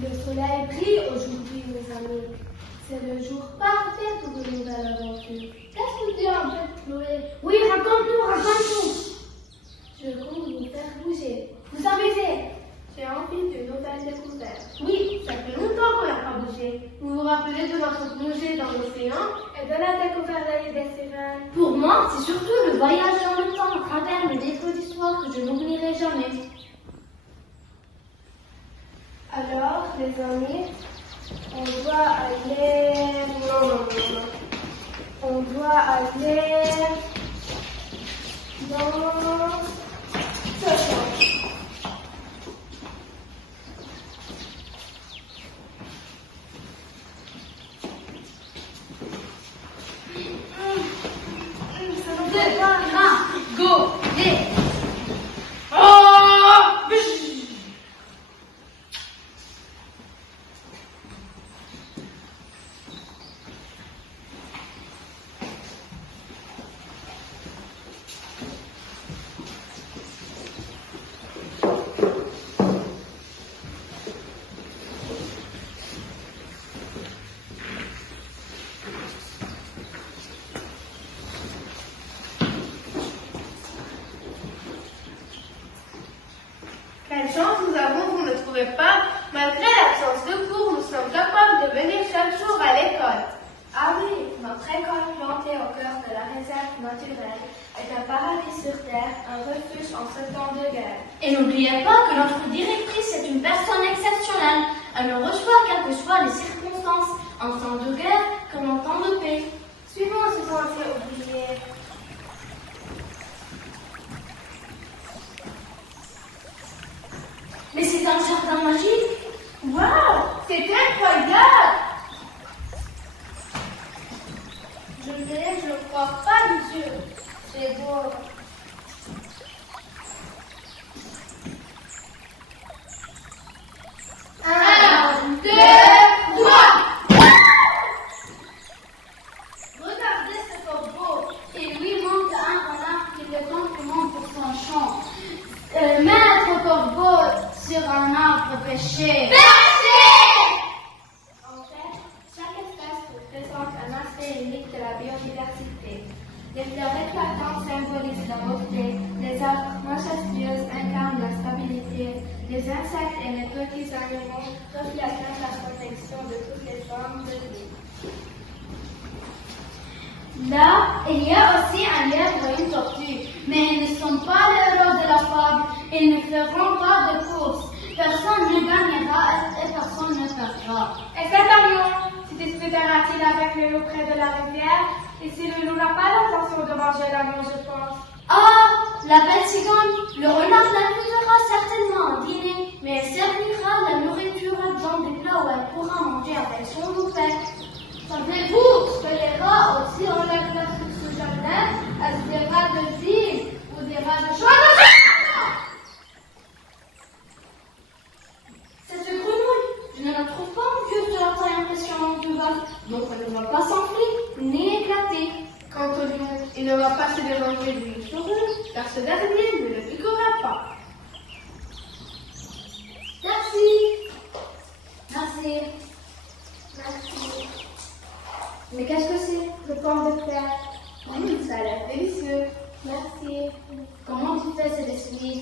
Le soleil brille aujourd'hui, mes amis. C'est le jour parfait pour une nouvelle aventure. Qu'est-ce que tu dis en fait, Chloé? Oui, raconte-nous. Je compte vous faire bouger. Vous amusez. J'ai envie d'une nouvelle découverte. Oui, ça fait longtemps qu'on n'a pas bougé. Vous vous rappelez de notre plongée dans l'océan et de la découverte de l'île des sirènes? Pour moi, c'est surtout le voyage dans le temps à travers le défaut d'histoire que je n'oublierai jamais. Alors, les amis, on doit aller... Non. On doit aller dans ce champ. Go, vite! Quelle chance nous avons, vous ne trouvez pas? Malgré l'absence de cours, nous sommes capables de venir chaque jour à l'école. Ah oui, notre école plantée au cœur de la réserve naturelle est un paradis sur terre, un refuge en ce temps de guerre. Et n'oubliez pas que notre directrice est une personne exceptionnelle. Elle nous reçoit quelles que soient les circonstances, en temps de guerre comme en temps de paix. Suivons ce sentier oublié. Mais c'est un jardin magique. Waouh, c'est incroyable! Je ne crois pas du tout. C'est beau. Un, deux, trois! Regardez ce corbeau. Et lui monte à un renard qui le compliment pour son chant. Maître corbeau sur un arbre pêché. En fait, chaque espèce représente un aspect unique de la biodiversité. Les fleurs éclatantes symbolisent la beauté, les arbres majestueux incarnent la stabilité, les insectes et les petits animaux reflètent la protection de toutes les formes de vie. Là, il y a aussi un lièvre et une tortue, mais ils ne sont pas les héros de la fable. Ils ne feront pas de course. Personne ne gagnera et personne ne perdra. Et cet agneau se disputera-t-il avec le loup près de la rivière? Et si le loup n'a pas l'intention de manger l'agneau, je pense. Ah, la bête cigogne, le renard l'accusera certainement en dîner, mais elle servira la nourriture dans des plats où elle pourra manger avec son loupet. Savez-vous que les rats aussi ont la place sur ce jardin? Est-ce des rats de ville ou des rats de choix? Cette grenouille, je ne la trouve pas envieuse de la taille impressionnante du val, donc elle ne va pas s'enfler ni éclater. Quant au loup, il ne va pas se déranger d'une fourrure, car ce dernier ne le piquera pas. Merci. Merci. Mais qu'est-ce que c'est? Le pomme de terre. Ça a l'air délicieux. Merci. Comment tu fais ces biscuits?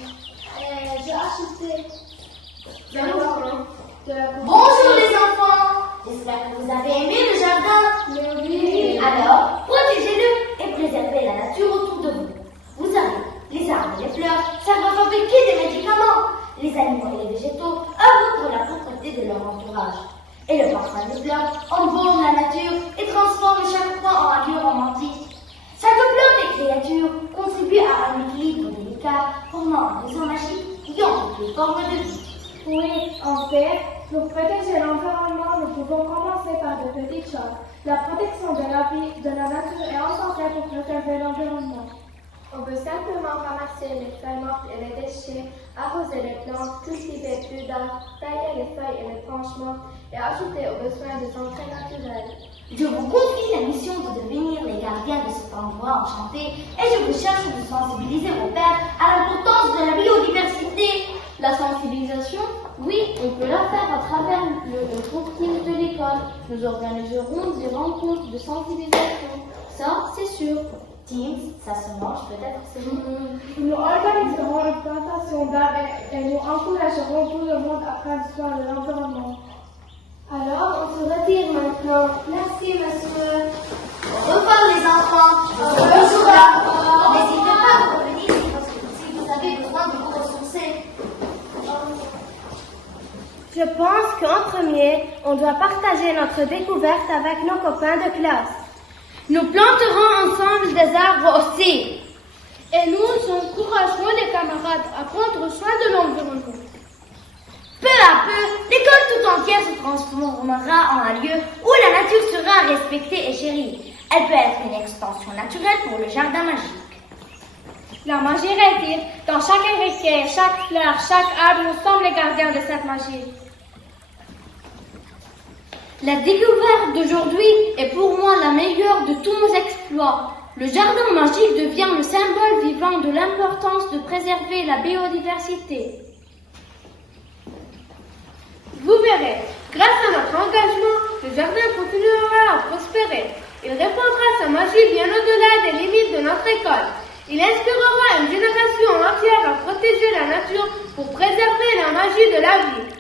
J'ai acheté de la Bonjour les enfants. J'espère que vous avez aimé le jardin. Mais oui. Alors, protégez-le et préservez la nature autour de vous. Vous savez, les arbres et les fleurs servent à fabriquer des médicaments. Les animaux et les végétaux œuvrent pour la propreté de leur entourage. Et le parfum des fleurs embaume la nature et transforme chaque point en un lieu romantique. Chaque plante et créature contribue à un équilibre délicat, formant un réseau magique liant toutes les formes de vie. Oui, en fait, pour protéger l'environnement, nous pouvons commencer par de petites choses. La protection de la vie, de la nature est essentielle pour protéger l'environnement. On peut simplement ramasser les feuilles mortes et les déchets, arroser les plantes, cultiver plus d'arbres, tailler les feuilles et les branches mortes et ajouter aux besoins des engrais naturels. Je vous confie la mission de devenir les gardiens de cet endroit enchanté et je vous cherche de sensibiliser vos pères à l'importance de la biodiversité. La sensibilisation Oui, on peut la faire à travers le contenu de l'école. Nous organiserons des rencontres de sensibilisation. Ça, c'est sûr. Teams, ça se mange peut-être, c'est bon. Nous organiserons une plantation d'arbres et nous encouragerons tout le monde à prendre soin de l'environnement. Alors, on se retire maintenant. Merci, monsieur. Au revoir les enfants. Bonjour. N'hésitez pas à revenir si vous avez besoin de vous ressourcer. Je pense qu'en premier, on doit partager notre découverte avec nos copains de classe. Nous planterons ensemble des arbres aussi. Et nous encouragerons les camarades à prendre soin de l'environnement. Peu à peu, l'école tout entière se transformera en un lieu où la nature sera respectée et chérie. Elle peut être une extension naturelle pour le jardin magique. La magie réside dans chaque héritier, chaque fleur, chaque arbre. Nous sommes les gardiens de cette magie. La découverte d'aujourd'hui est pour moi la meilleure de tous nos exploits. Le jardin magique devient le symbole vivant de l'importance de préserver la biodiversité. Vous verrez, grâce à notre engagement, le jardin continuera à prospérer. Il répandra sa magie bien au-delà des limites de notre école. Il inspirera une génération entière à protéger la nature pour préserver la magie de la vie.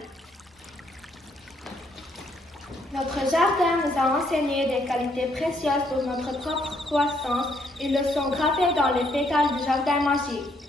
Notre jardin nous a enseigné des qualités précieuses pour notre propre croissance. Ils le sont gravés dans les pétales du jardin magique.